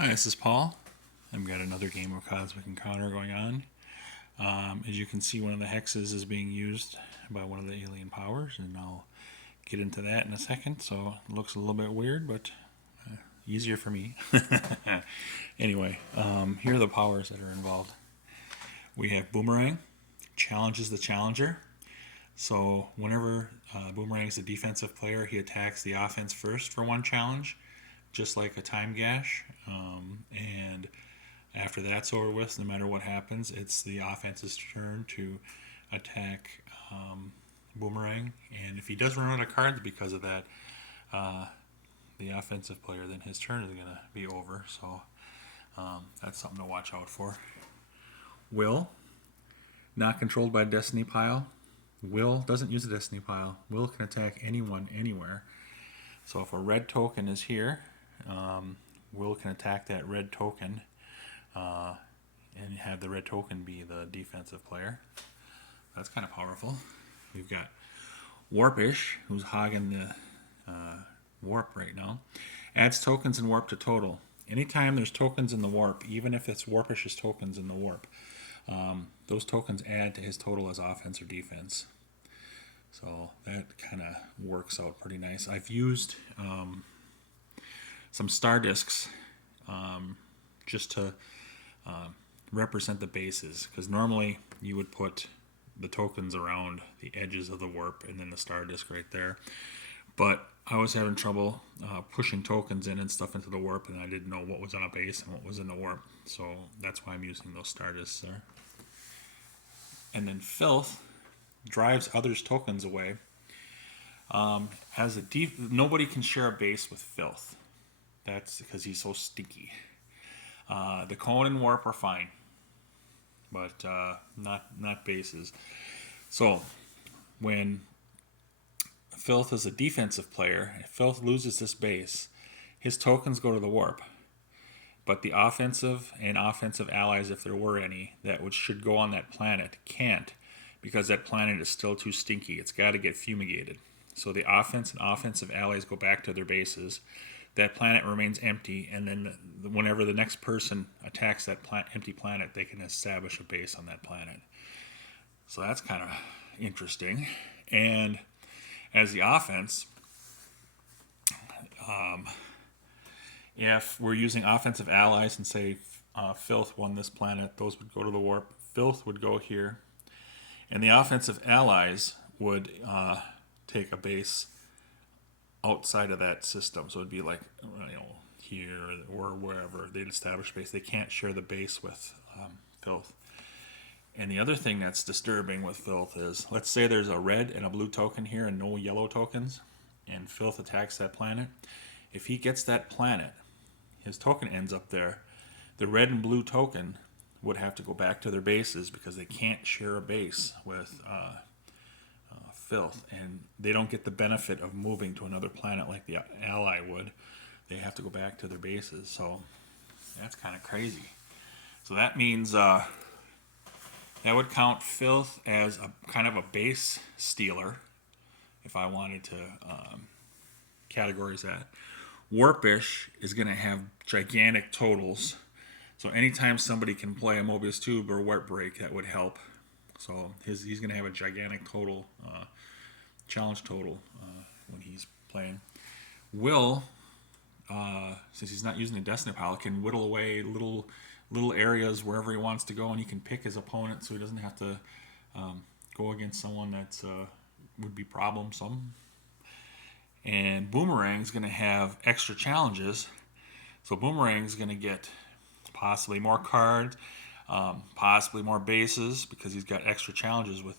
Hi, this is Paul. I've got another game of Cosmic Encounter going on. As you can see, one of the hexes is being used by one of the alien powers, and I'll get into that in a second. So it looks a little bit weird, but easier for me. Anyway, here are the powers that are involved. We have Boomerang, challenges the challenger. So whenever Boomerang is a defensive player, he attacks the offense first for one challenge, just like a time gash. And after that's over with, no matter what happens, it's the offense's turn to attack Boomerang. And if he does run out of cards because of that, the offensive player, then his turn is going to be over. So that's something to watch out for. Will, not controlled by Destiny Pile. Will doesn't use a Destiny Pile. Will can attack anyone, anywhere. So if a red token is here, Will can attack that red token and have the red token be the defensive player. That's kind of powerful. We've got Warpish, who's hogging the warp right now. Adds tokens in warp to total. Anytime there's tokens in the warp, even if it's Warpish's tokens in the warp, those tokens add to his total as offense or defense. So that kind of works out pretty nice. I've used some star discs just to represent the bases, because normally you would put the tokens around the edges of the warp and then the star disc right there. But I was having trouble pushing tokens in and stuff into the warp, and I didn't know what was on a base and what was in the warp. So that's why I'm using those star discs there. And then Filth drives others' tokens away. Nobody can share a base with Filth. That's because he's so stinky. The cone and warp are fine, but not bases. So when Filth is a defensive player, if Filth loses this base, his tokens go to the warp. But the offensive and offensive allies, if there were any, should go on that planet, can't, because that planet is still too stinky. It's got to get fumigated. So the offense and offensive allies go back to their bases. That planet remains empty, and then whenever the next person attacks that empty planet, they can establish a base on that planet. So that's kind of interesting. And as the offense, if we're using offensive allies and say Filth won this planet, those would go to the warp. Filth would go here. And the offensive allies would take a base outside of that system. So it'd be like, here or wherever. They'd establish base. They can't share the base with Filth. And the other thing that's disturbing with Filth is, let's say there's a red and a blue token here and no yellow tokens, and Filth attacks that planet. If he gets that planet, his token ends up there. The red and blue token would have to go back to their bases because they can't share a base with Filth, and they don't get the benefit of moving to another planet like the ally would. They have to go back to their bases. So that's kind of crazy. So that means that would count Filth as a kind of a base stealer, if I wanted to categorize that. Warpish is going to have gigantic totals. So anytime somebody can play a Mobius Tube or Warp Break, that would help. So he's going to have a gigantic total, challenge total when he's playing. Will, since he's not using a Destiny Pile, can whittle away little areas wherever he wants to go, and he can pick his opponent, so he doesn't have to go against someone that's would be problemsome. And Boomerang's going to have extra challenges, so Boomerang's going to get possibly more cards, possibly more bases, because he's got extra challenges with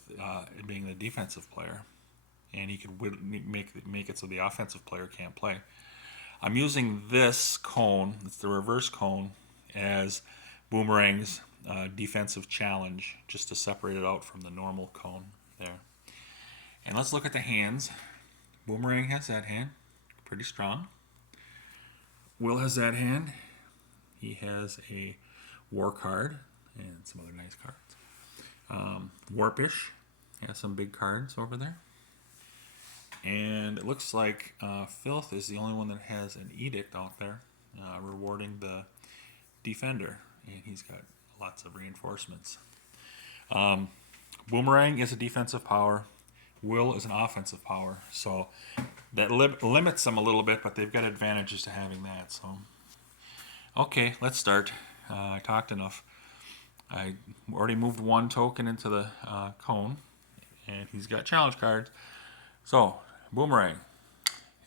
being the defensive player, and he can make it so the offensive player can't play. I'm using this cone, it's the reverse cone, as Boomerang's defensive challenge, just to separate it out from the normal cone there. And let's look at the hands. Boomerang has that hand, pretty strong. Will has that hand. He has a war card and some other nice cards. Warpish has some big cards over there. And it looks like Filth is the only one that has an edict out there, rewarding the defender, and he's got lots of reinforcements. Boomerang is a defensive power. Will is an offensive power. So that limits them a little bit, but they've got advantages to having that. So, okay, let's start. I talked enough. I already moved one token into the cone, and he's got challenge cards. So, Boomerang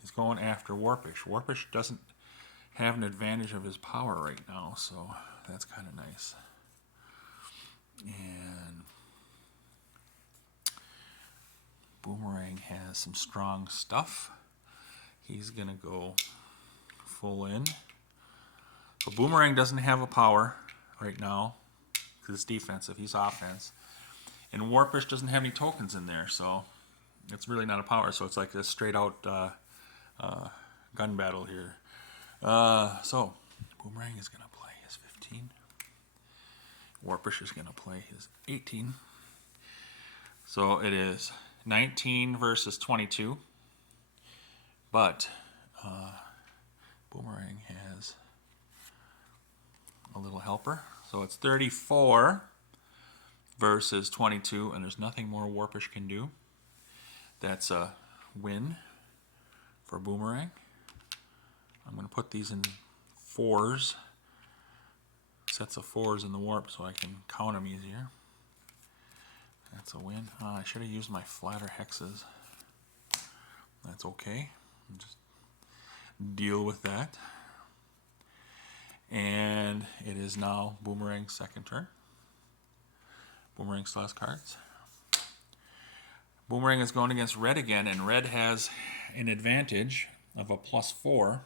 is going after Warpish. Warpish doesn't have an advantage of his power right now, so that's kind of nice. And Boomerang has some strong stuff. He's going to go full in. So Boomerang doesn't have a power right now because it's defensive. He's offense. And Warpish doesn't have any tokens in there, so it's really not a power. So it's like a straight out gun battle here. So Boomerang is going to play his 15. Warpish is going to play his 18. So it is 19 versus 22. But Boomerang has a little helper. So it's 34 versus 22, and there's nothing more Warpish can do. That's a win for Boomerang. I'm going to put these in fours, sets of fours in the warp so I can count them easier. That's a win. I should have used my flatter hexes. That's okay. Just deal with that. And it is now Boomerang's second turn. Boomerang slash cards. Boomerang is going against Red again, and Red has an advantage of a +4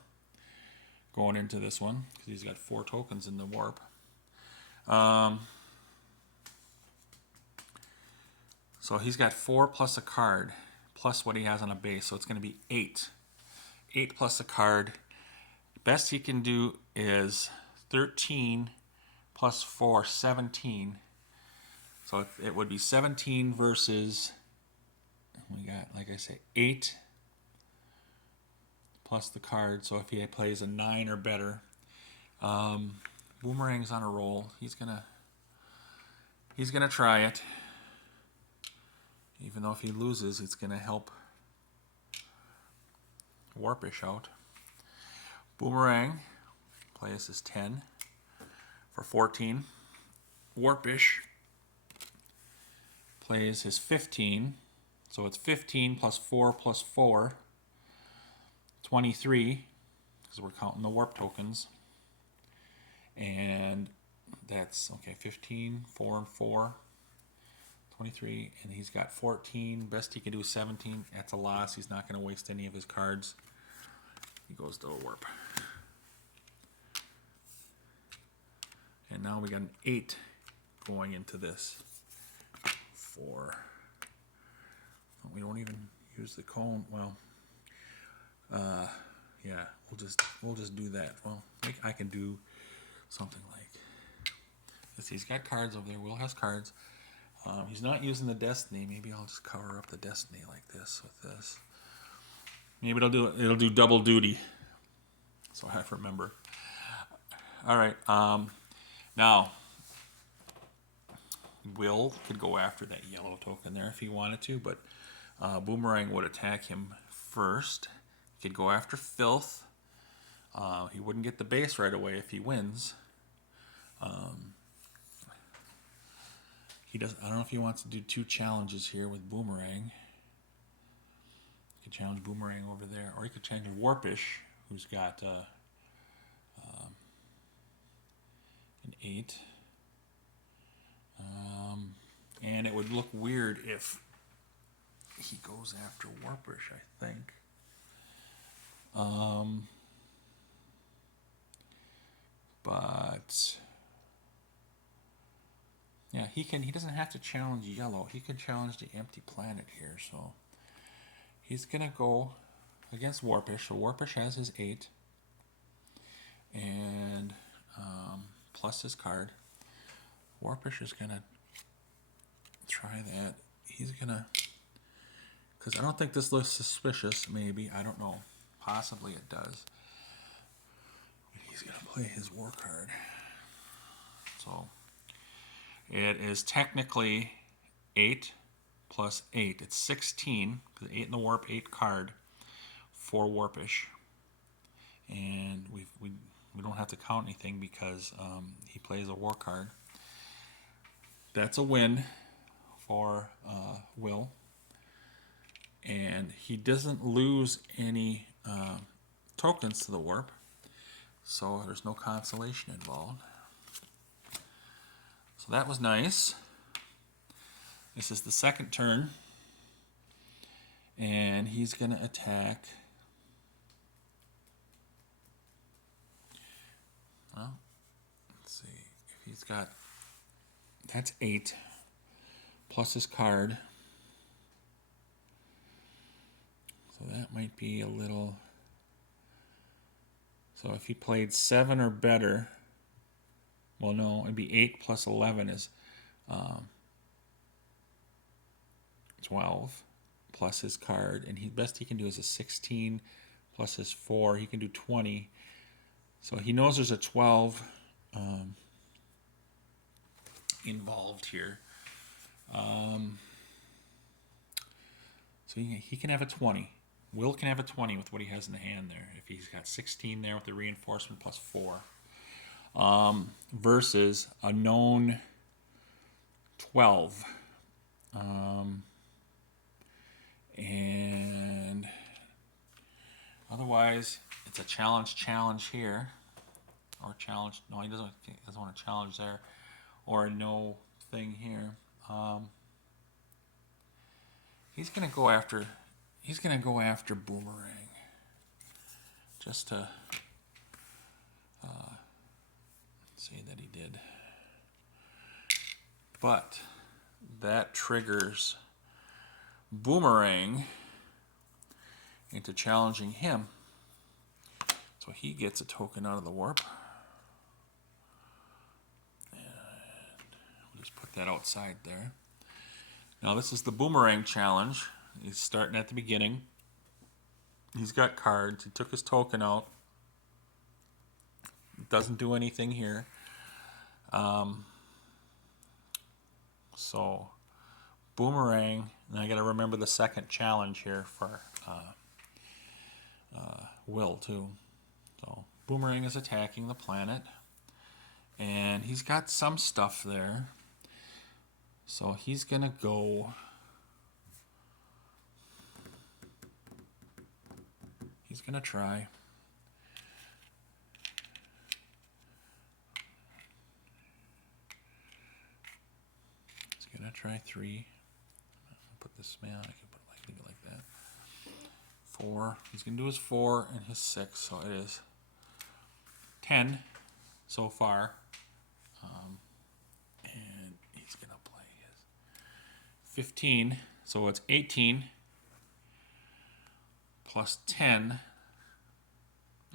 going into this one because he's got 4 tokens in the warp. So he's got 4 plus a card, plus what he has on a base. So it's going to be 8. 8 plus a card. Best he can do is 13 plus 4, 17. So it would be 17 versus, we got, like I say, 8 plus the card. So if he plays a 9 or better, Boomerang's on a roll. He's gonna try it. Even though if he loses, it's going to help Warpish out. Boomerang plays his 10 for 14. Warpish plays his 15. So it's 15 plus 4 plus 4. 23, because we're counting the warp tokens. And that's, okay, 15, 4 and 4. 23, and he's got 14. Best he can do is 17. That's a loss. He's not going to waste any of his cards. He goes to a warp. And now we got an 8 going into this. 4. We don't even use the cone. Well, yeah, we'll just do that. Well, I can do something like this. He's got cards over there. Will has cards. He's not using the Destiny. Maybe I'll just cover up the Destiny like this with this. Maybe it'll do double duty. So I have to remember. All right. Now, Will could go after that yellow token there if he wanted to, but Boomerang would attack him first. He could go after Filth. He wouldn't get the base right away if he wins. I don't know if he wants to do 2 challenges here with Boomerang. He could challenge Boomerang over there, or he could challenge Warpish, who's got an 8. And it would look weird if he goes after Warpish, I think. But yeah, he doesn't have to challenge yellow. He can challenge the empty planet here. So he's gonna go against Warpish. So Warpish has his 8 and plus his card. Warpish is gonna try that. He's gonna, because I don't think this looks suspicious. Maybe, I don't know. Possibly it does. He's gonna play his war card. So it is technically 8 plus 8. It's 16, because 8 in the warp, 8 card for Warpish. And we don't have to count anything because he plays a war card. That's a win for Will. And he doesn't lose any tokens to the warp, so there's no consolation involved. So that was nice. This is the second turn, and he's going to attack. Well, let's see. If he's got, that's 8 plus his card. So that might be a little. So if he played 7 or better, well, no, it'd be 8 plus 11 is 12 plus his card, and he best he can do is a 16 plus his 4. He can do 20. So he knows there's a 12 involved here. So he can have a 20. Will can have a 20 with what he has in the hand there. If he's got 16 there with the reinforcement plus 4. Versus a known 12. And otherwise, it's a challenge here. Or challenge, no, he doesn't want to challenge there. Or a no thing here. He's going to go after Boomerang. Just to say that he did. But that triggers Boomerang into challenging him. So he gets a token out of the warp. And we'll just put that outside there. Now this is the Boomerang challenge. He's starting at the beginning. He's got cards. He took his token out. Doesn't do anything here. So Boomerang, and I got to remember the second challenge here for Will too. So Boomerang is attacking the planet, and he's got some stuff there. So he's gonna go. He's gonna try. He's gonna try 3. Put this man. I can put it like that. 4. He's gonna do his 4 and his 6. So it is 10 so far. And he's gonna play his 15. So it's 18 plus 10.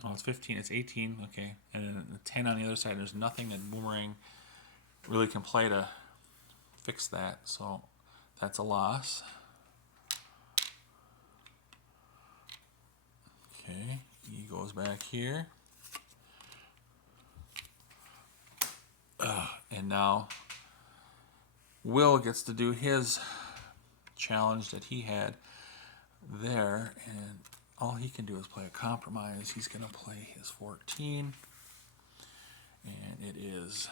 Oh, it's 15. It's 18. Okay. And then the 10 on the other side. There's nothing that Boomerang really can play to fix that. So that's a loss. Okay. He goes back here. And now Will gets to do his challenge that he had there, and all he can do is play a compromise. He's going to play his 14, and it is.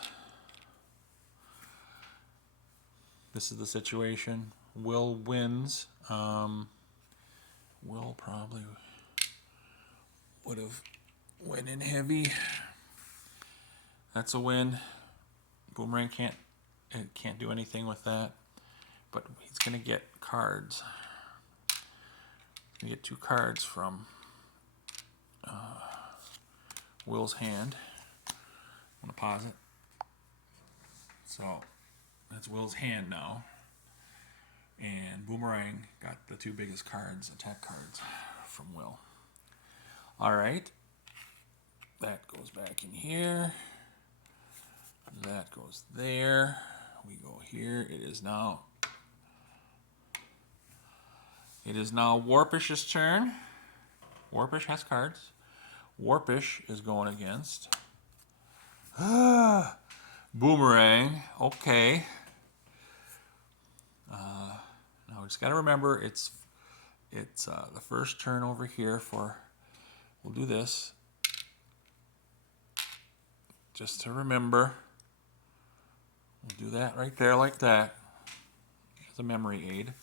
This is the situation. Will wins. Will probably would have went in heavy. That's a win. Boomerang can't do anything with that, but he's going to get cards. He's going to get 2 cards from Will's hand. I'm going to pause it. So that's Will's hand now. And Boomerang got the 2 biggest cards, attack cards, from Will. All right. That goes back in here. That goes there. We go here. It is now Warpish's turn. Warpish has cards. Warpish is going against Boomerang. Okay. Now we just got to remember it's the first turn over here for. We'll do this just to remember. We'll do that right there like that as a memory aid.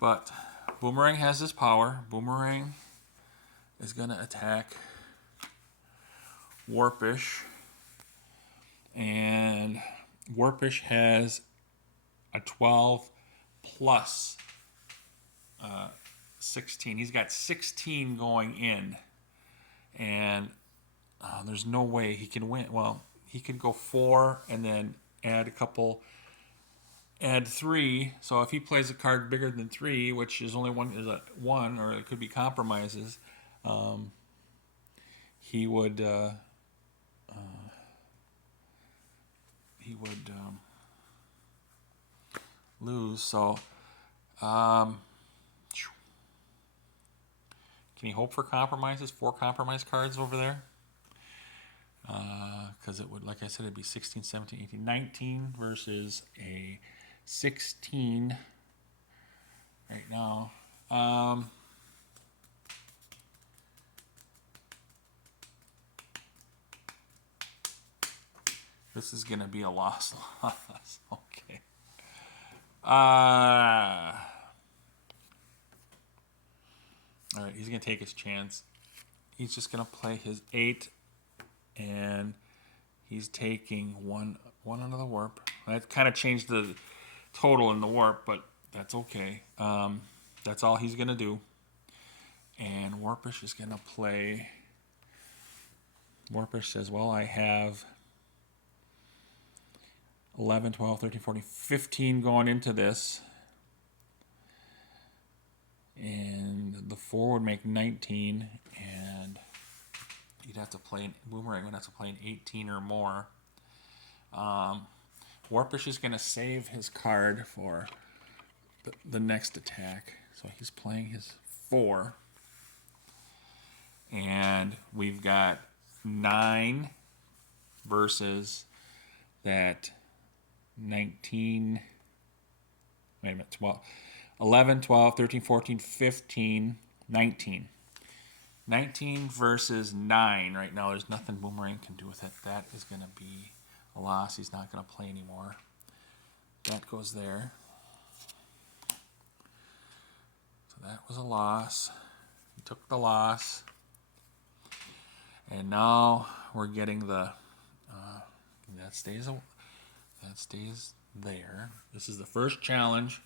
But Boomerang has this power. Boomerang is going to attack Warpish. And Warpish has a 12 plus 16. He's got 16 going in. And there's no way he can win. Well, he could go 4 and then add 3. So if he plays a card bigger than 3, which is only one, or it could be compromises, he would lose. So can he hope for compromises? 4 compromise cards over there. Because it would, like I said, it'd be 16, 17, 18, 19 versus a 16 right now. This is going to be a loss. Okay. All right, he's going to take his chance. He's just going to play his 8, and he's taking one under the warp. That kind of changed the total in the warp, but that's okay. That's all he's going to do. And Warpish is going to play. Warpish says, well, I have 11, 12, 13, 14, 15 going into this. And the 4 would make 19, and you'd have to play, Boomerang would have to play an 18 or more. Warpish is going to save his card for the next attack. So he's playing his 4. And we've got 9 versus that 19. Wait a minute, 12. 11, 12, 13, 14, 15, 19. 19 versus 9 right now. There's nothing Boomerang can do with it. That is going to be a loss. He's not going to play anymore. That goes there. So that was a loss. He took the loss. And now we're getting the... that stays there. This is the first challenge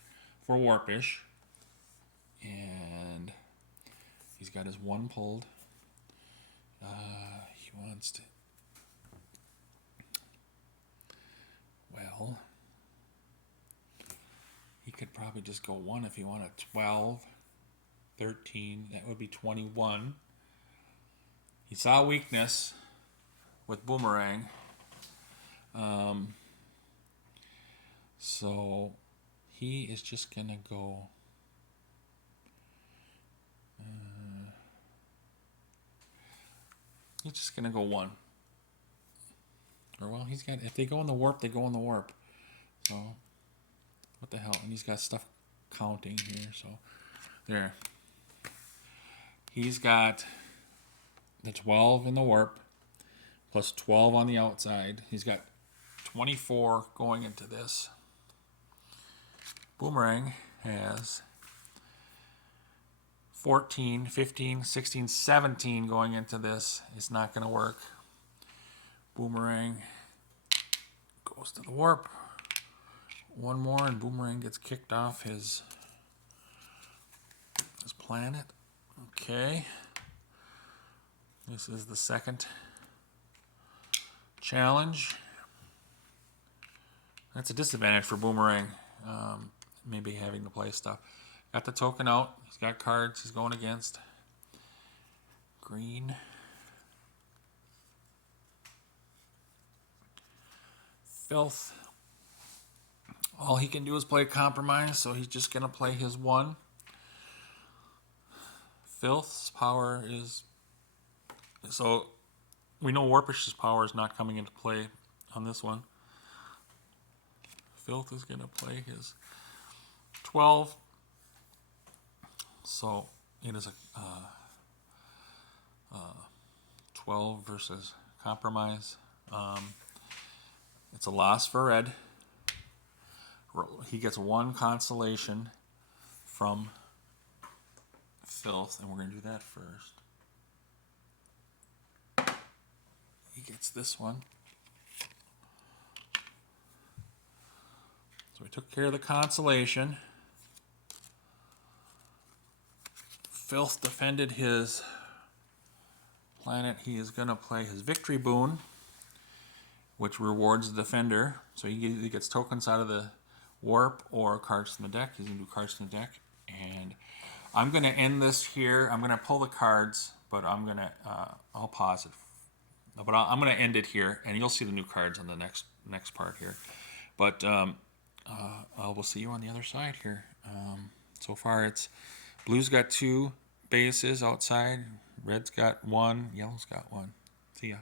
for Warpish. And he's got his 1 pulled. He wants to... Well, he could probably just go 1 if he wanted 12, 13. That would be 21. He saw weakness with Boomerang. So he is just going to go... he's just going to go 1. Or, well, he's got... If they go in the warp, they go in the warp. So, what the hell? And he's got stuff counting here, so... There. He's got the 12 in the warp, plus 12 on the outside. He's got 24 going into this. Boomerang has 14, 15, 16, 17 going into this. It's not going to work. Boomerang goes to the warp. 1 more, and Boomerang gets kicked off his planet. Okay. This is the second challenge. That's a disadvantage for Boomerang. Maybe having to play stuff. Got the token out. He's got cards he's going against. Green. Filth. All he can do is play compromise, so he's just going to play his 1. Filth's power is... So, we know Warpish's power is not coming into play on this one. Filth is going to play his 12. So it is a 12 versus compromise. It's a loss for red. He gets 1 consolation from Filth, and we're going to do that first. He gets this one. So we took care of the consolation. Filth defended his planet. He is going to play his victory boon, which rewards the defender. So he gets tokens out of the warp or cards from the deck. He's going to do cards from the deck. And I'm going to end this here. I'm going to pull the cards, but I'm going to, I'll pause it. But I'm going to end it here, and you'll see the new cards on the next part here. But we'll see you on the other side here. So far, it's blue's got 2 bases outside, red's got 1, yellow's got 1. See ya.